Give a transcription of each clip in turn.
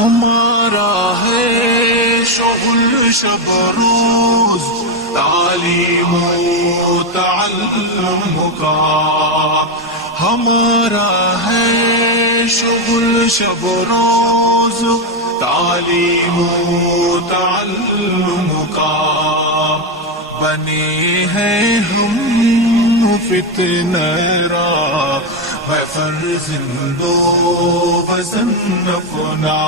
ہمارا ہے شغل شب روز تعلیم و تعلم کا، ہمارا ہے شغل شب روز تعلیم و تعلم کا، بنے ہیں ہم فتنہ را ہے فرزند و وزن اپنا۔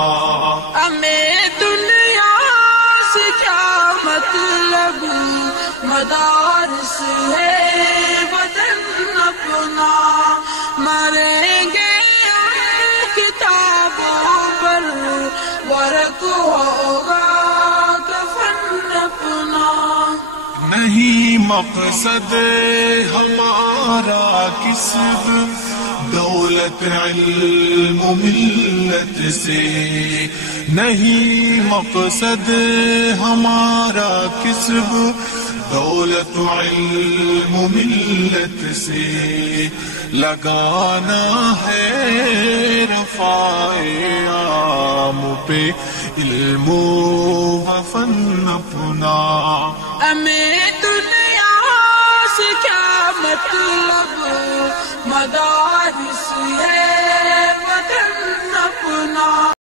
ہمیں دنیا سے کیا مطلب، مدارس ہے وطن اپنا، مریں گے کتابوں پر ورق ہوگا کفن اپنا۔ نہیں مقصد ہمارا کسب دولت علم ملت سے، نہیں مقصد ہمارا کسب دولت علم ملت سے، لگانا ہے رفاع عام پہ علم و فن اپنا۔ ہمیں دنیا سے کیا مطلب، مدارس ہے وطن اپنا۔